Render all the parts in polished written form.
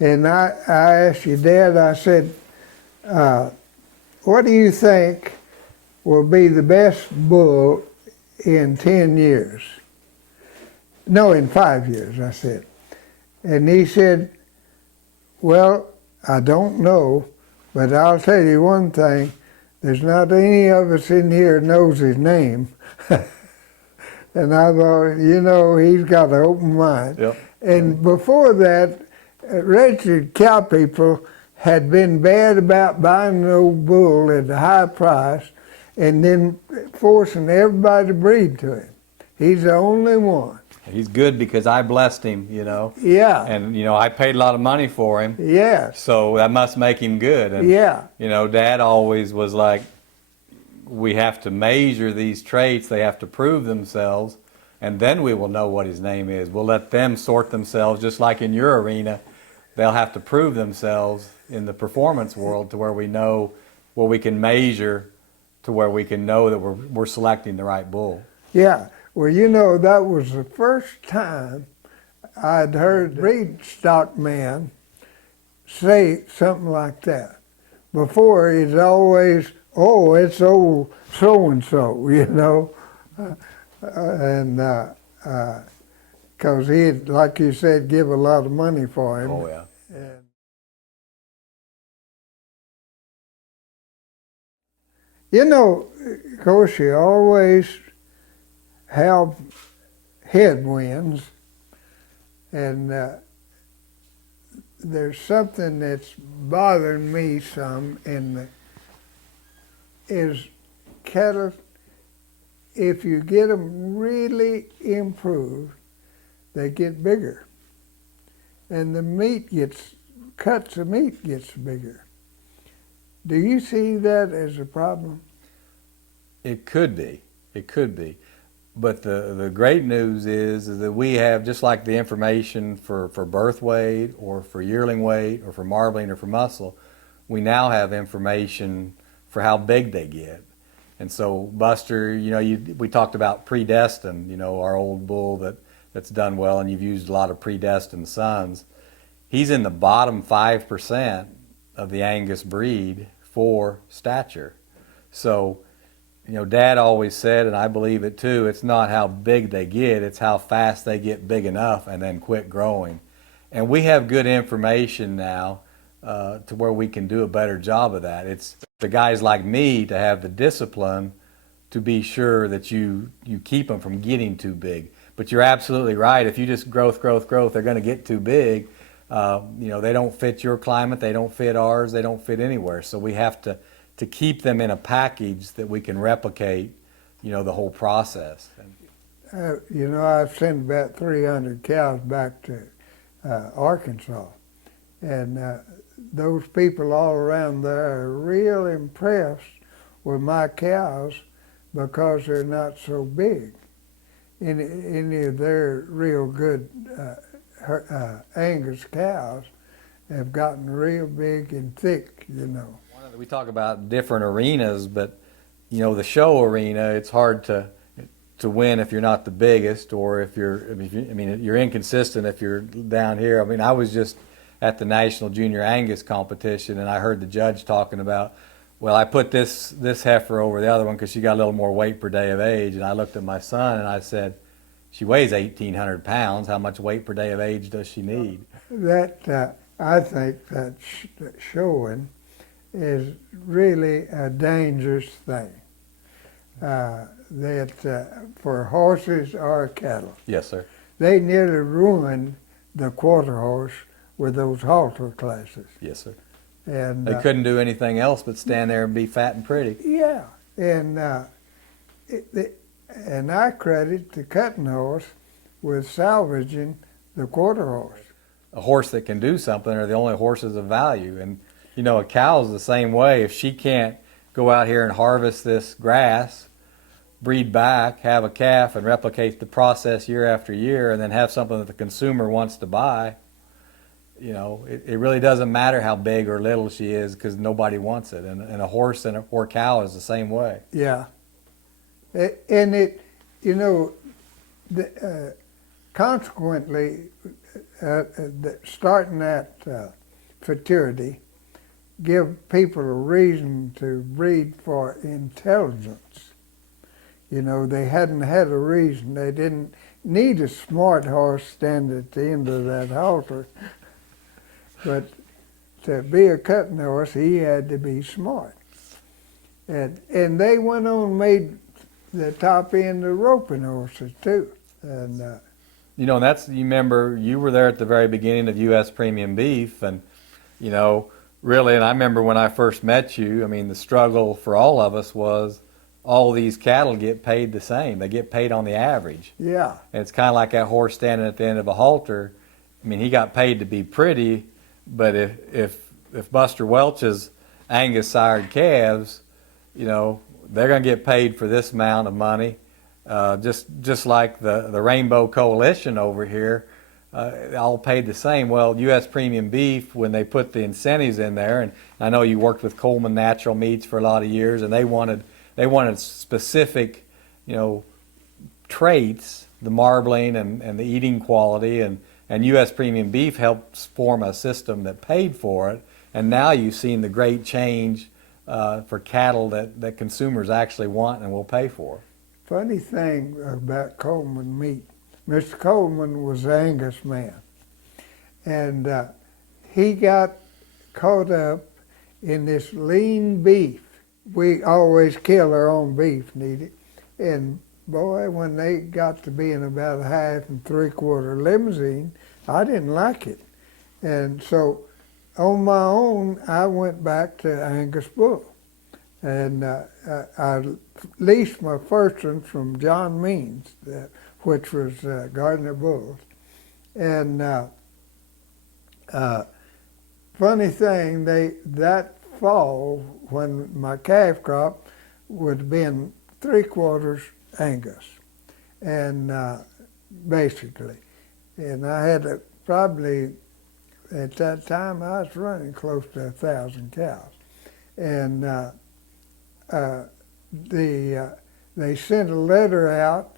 And I asked your dad, I said, what do you think will be the best bull in 10 years? No, in 5 years, I said. And he said, well, I don't know, but I'll tell you one thing, there's not any of us in here knows his name. And I thought, you know, he's got an open mind. Yep. And before that, registered cow people had been bad about buying an old bull at a high price and then forcing everybody to breed to him. He's the only one. He's good because I blessed him, you know. Yeah. And, you know, I paid a lot of money for him. Yes. So that must make him good. And, Yeah. you know, Dad always was like, we have to measure these traits. They have to prove themselves. And then we will know what his name is. We'll let them sort themselves, just like in your arena. They'll have to prove themselves in the performance world to where we know what we can measure, to where we can know that we're selecting the right bull. Yeah. Well, you know, that was the first time I'd heard a breed stock man say something like that. Before, it's always, oh, it's old so-and-so, you know. Because he'd, like you said, give a lot of money for him. Oh, yeah. And, you know, of course, you always have headwinds, and there's something that's bothering me some is cattle. If you get them really improved, they get bigger, and the meat cuts of meat gets bigger. Do you see that as a problem? It could be. It could be. But the great news is that we have, just like the information for birth weight or for yearling weight or for marbling or for muscle, we now have information for how big they get. And so, Buster, you know, we talked about predestined, you know, our old bull that's done well, and you've used a lot of predestined sons. He's in the bottom 5% of the Angus breed for stature. So, you know, Dad always said, and I believe it too, it's not how big they get, it's how fast they get big enough and then quit growing. And we have good information now to where we can do a better job of that. It's the guys like me to have the discipline to be sure that you keep them from getting too big. But you're absolutely right. If you just growth, they're going to get too big. You know, they don't fit your climate, they don't fit ours, they don't fit anywhere. So we have to keep them in a package that we can replicate, you know, the whole process. You know, I've sent about 300 cows back to Arkansas, and those people all around there are real impressed with my cows because they're not so big. Any of their real good Angus cows have gotten real big and thick, you know. We talk about different arenas, but you know, the show arena, it's hard to win if you're not the biggest, or if you're, I mean, you're inconsistent if you're down here. I mean, I was just at the National Junior Angus competition, and I heard the judge talking about, well, I put this heifer over the other one because she got a little more weight per day of age, and I looked at my son and I said, she weighs 1,800 pounds. How much weight per day of age does she need? That I think that showing is really a dangerous thing. For horses or cattle. Yes, sir. They nearly ruined the quarter horse with those halter classes. Yes, sir. And they couldn't do anything else but stand there and be fat and pretty. Yeah, and and I credit the cutting horse with salvaging the quarter horse. A horse that can do something are the only horses of value. And you know, a cow's the same way. If she can't go out here and harvest this grass, breed back, have a calf, and replicate the process year after year, and then have something that the consumer wants to buy, you know, it really doesn't matter how big or little she is because nobody wants it. And a horse or cow is the same way. Yeah. And you know, consequently, starting at futurity, give people a reason to breed for intelligence. You know, they hadn't had a reason. They didn't need a smart horse standing at the end of that halter. But to be a cutting horse, he had to be smart. And they went on and made the top end of roping horses too. And you know, that's, you remember, you were there at the very beginning of U.S. Premium Beef, and, you know, really, and I remember when I first met you, I mean, the struggle for all of us was all these cattle get paid the same. They get paid on the average. yeah, And it's kind of like that horse standing at the end of a halter. I mean, he got paid to be pretty, but if Buster Welch's Angus sired calves, you know, they're going to get paid for this amount of money. Just like the Rainbow Coalition over here, all paid the same. Well, U.S. Premium Beef, when they put the incentives in there, and I know you worked with Coleman Natural Meats for a lot of years, and they wanted specific, you know, traits, the marbling and the eating quality, and U.S. Premium Beef helped form a system that paid for it. And now you've seen the great change for cattle that consumers actually want and will pay for. funny thing about Coleman meat. Mr. Coleman was an Angus man. And he got caught up in this lean beef. We always kill our own beef, Needy. And boy, when they got to being about a 1/2 and 3/4 limousine, I didn't like it. And so on my own, I went back to Angus bull. And I leased my first one from John Means, which was Gardiner bulls. And funny thing, that fall, when my calf crop would have been 3/4 Angus, and basically. And I had probably, at that time, I was running close to 1,000 cows. And they sent a letter out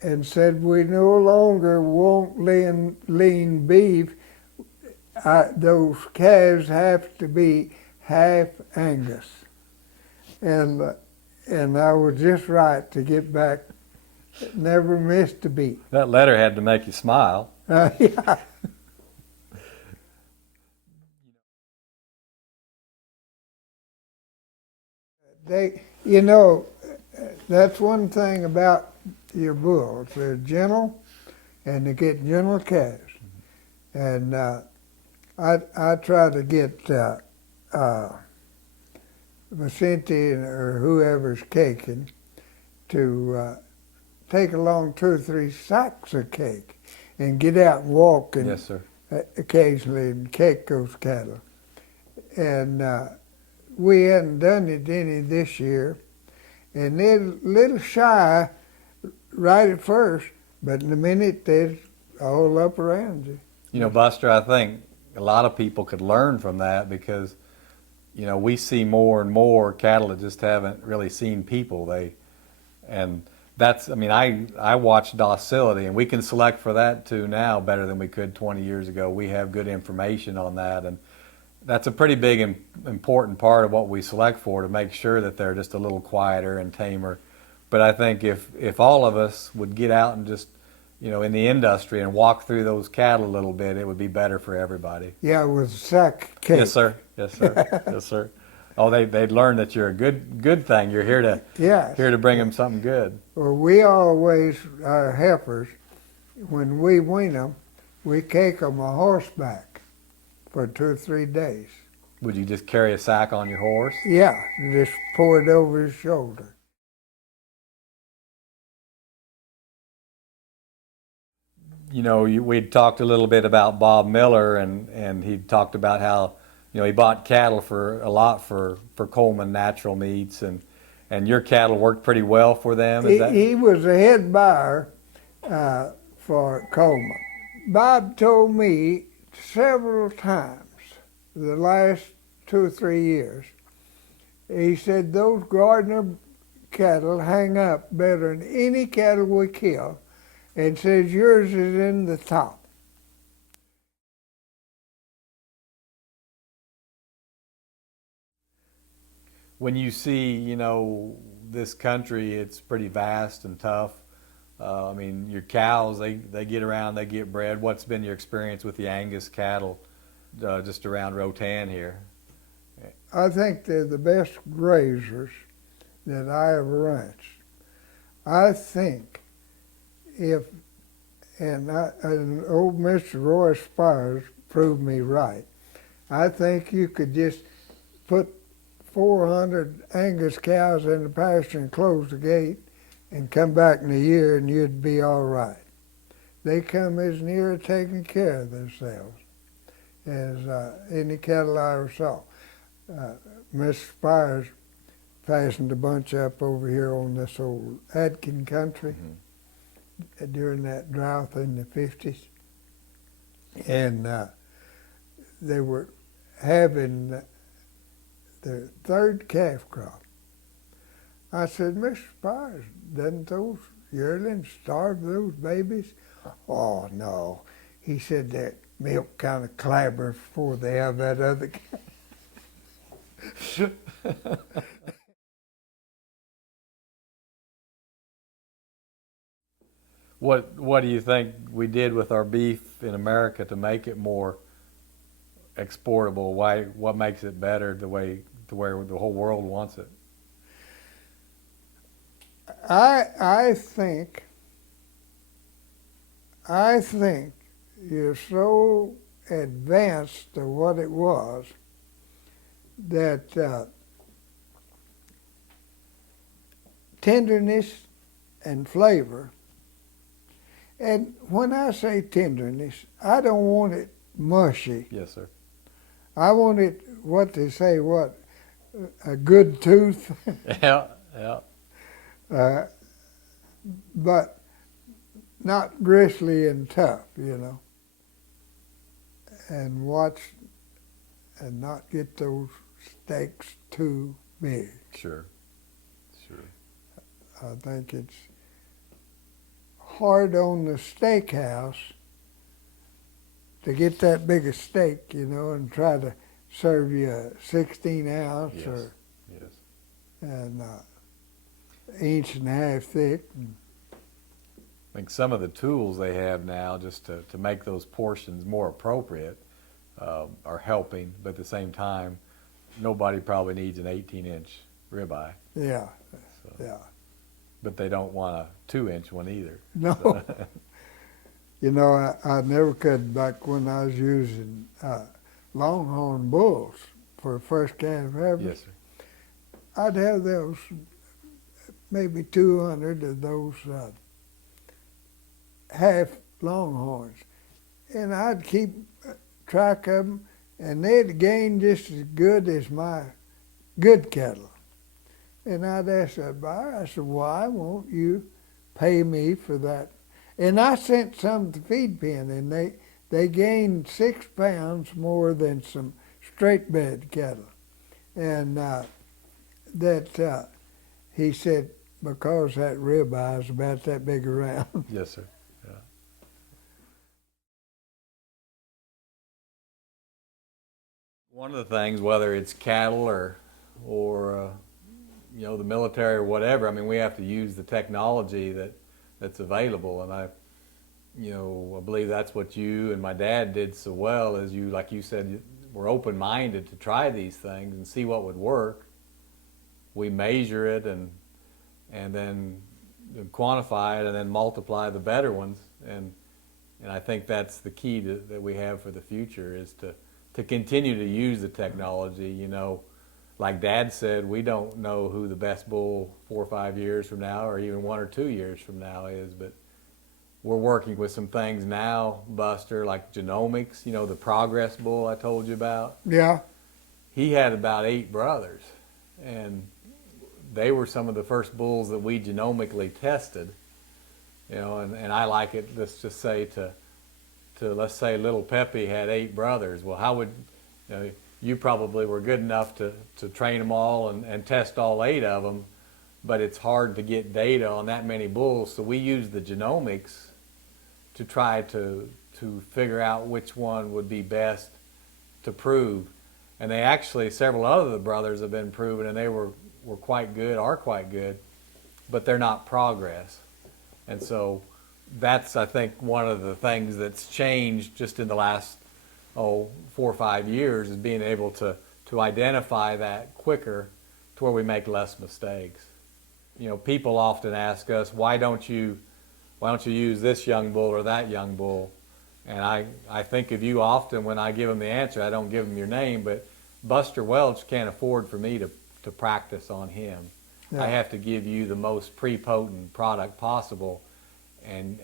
and said, we no longer want lean beef. Those calves have to be half Angus. And I was just right to get back. Never missed a beat. That letter had to make you smile. Yeah. You know, that's one thing about your bulls. They're gentle, and they get gentle calves. And I try to get Vicente or whoever's caking to take along 2 or 3 sacks of cake and get out and walk and Yes, sir. occasionally and cake those cattle. And we hadn't done it any this year, and they're a little shy right at first, but in a minute they're all up around you. You know, Buster, I think a lot of people could learn from that, because, you know, we see more and more cattle that just haven't really seen people. And that's, I mean, I watch Docility, and we can select for that too now better than we could 20 years ago. We have good information on that, and that's a pretty big important part of what we select for, to make sure that they're just a little quieter and tamer. But I think if all of us would get out and just, you know, in the industry and walk through those cattle a little bit, it would be better for everybody. Yeah, with a sack of cake. Yes, sir. Yes, sir. Yes, sir. Oh, they'd learn that you're a good thing. You're here to bring them something good. Well, we always, our heifers, when we wean them, we cake them a horseback for 2 or 3 days. Would you just carry a sack on your horse? Yeah, just pour it over his shoulder. You know, we'd talked a little bit about Bob Miller, and he talked about how, you know, he bought cattle for Coleman Natural Meats, and your cattle worked pretty well for them. He was a head buyer for Coleman. Bob told me several times the last 2 or 3 years, he said, those Gardiner cattle hang up better than any cattle we kill, and says yours is in the top. when you see, you know, this country, it's pretty vast and tough. I mean, your cows, they get around, they get bred. What's been your experience with the Angus cattle just around Rotan here? I think they're the best grazers that I ever ranched. I think if, and old Mr. Roy Spires proved me right, I think you could just put 400 Angus cows in the pasture and close the gate and come back in a year and you'd be all right. They come as near taking care of themselves as any cattle I ever saw. Mr. Spires fastened a bunch up over here on this old Adkin country during that drought in the 50s. And they were having their third calf crop. I said, Mr. Spires, doesn't those yearlings starve those babies? Oh, no. He said that milk kind of clabbers before they have that other What do you think we did with our beef in America to make it more exportable? What makes it better to where the whole world wants it? I think you're so advanced to what it was that tenderness and flavor, and when I say tenderness, I don't want it mushy. Yes, sir. I want it, what they say, a good tooth. Yeah, yeah. But not gristly and tough, you know. And not get those steaks too big. Sure, sure. I think it's hard on the steakhouse to get that big a steak, you know, and try to serve you a 16 ounce Yes, or yes. and inch and a half thick. I think some of the tools they have now just to make those portions more appropriate are helping, but at the same time, nobody probably needs an 18-inch ribeye. Yeah, So, yeah. but they don't want a 2-inch one either. No. So. You know, I never could back when I was using longhorn bulls for first calf harvest. Yes, sir. I'd have those, maybe 200 of those half longhorns, and I'd keep track of them, and they'd gain just as good as my good cattle. And I'd ask that buyer, I said, why won't you pay me for that? And I sent some to feed pen, and they gained 6 pounds more than some straight bred cattle. And he said, because that ribeye is about that big around. Yes, sir. Yeah. One of the things, whether it's cattle or you know, the military or whatever, I mean, we have to use the technology that's available, and I believe that's what you and my dad did so well, is you, like you said, were open-minded to try these things and see what would work. We measure it and then quantify it and then multiply the better ones, and I think that's the key that we have for the future, is to continue to use the technology. You know, like Dad said, we don't know who the best bull 4 or 5 years from now, or even 1 or 2 years from now is, but we're working with some things now, Buster, like genomics. You know, the Progress bull I told you about? Yeah. He had about 8 brothers, and they were some of the first bulls that we genomically tested. You know, and I like it, let's just say let's say little Peppy had 8 brothers. Well, how would, you probably were good enough to train them all and test all 8 of them, but it's hard to get data on that many bulls. So we use the genomics to try to figure out which one would be best to prove. And they actually, several other brothers have been proven, and they were quite good, are quite good, but they're not progress. And so that's, I think, one of the things that's changed just in the last 4 or 5 years, is being able to identify that quicker to where we make less mistakes. You know, people often ask us, why don't you use this young bull or that young bull? And I think of you often when I give them the answer. I don't give them your name, but Buster Welch can't afford for me to practice on him. Yeah. I have to give you the most pre-potent product possible, and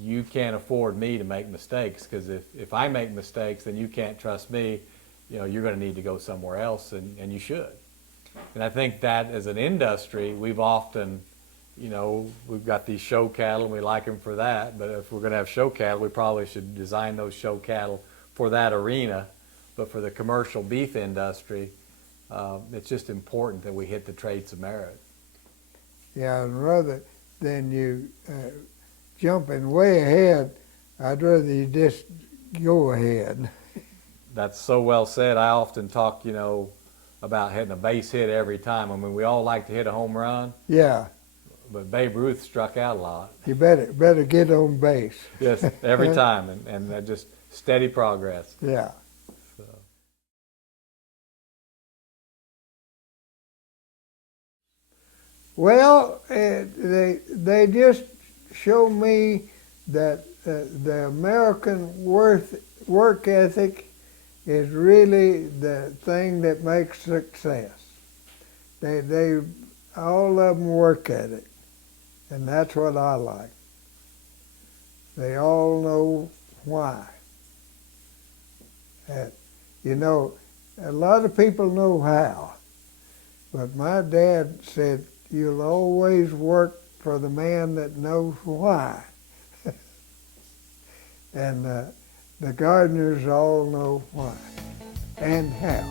you can't afford me to make mistakes, because if I make mistakes, then you can't trust me. You know, you're going to need to go somewhere else, and you should. And I think that as an industry, we've often, you know, we've got these show cattle and we like them for that, but if we're going to have show cattle, we probably should design those show cattle for that arena. But for the commercial beef industry, it's just important that we hit the traits of merit. Yeah, and rather than you jumping way ahead, I'd rather you just go ahead. That's so well said. I often talk, you know, about hitting a base hit every time. I mean, we all like to hit a home run. Yeah. But Babe Ruth struck out a lot. You better get on base. Yes, every time, and just steady progress. Yeah. So. Well, they just show me that the American work ethic is really the thing that makes success. They all of them work at it, and that's what I like. They all know why. You know, a lot of people know how, but my dad said, you'll always work for the man that knows why. And the Gardiners all know why and how.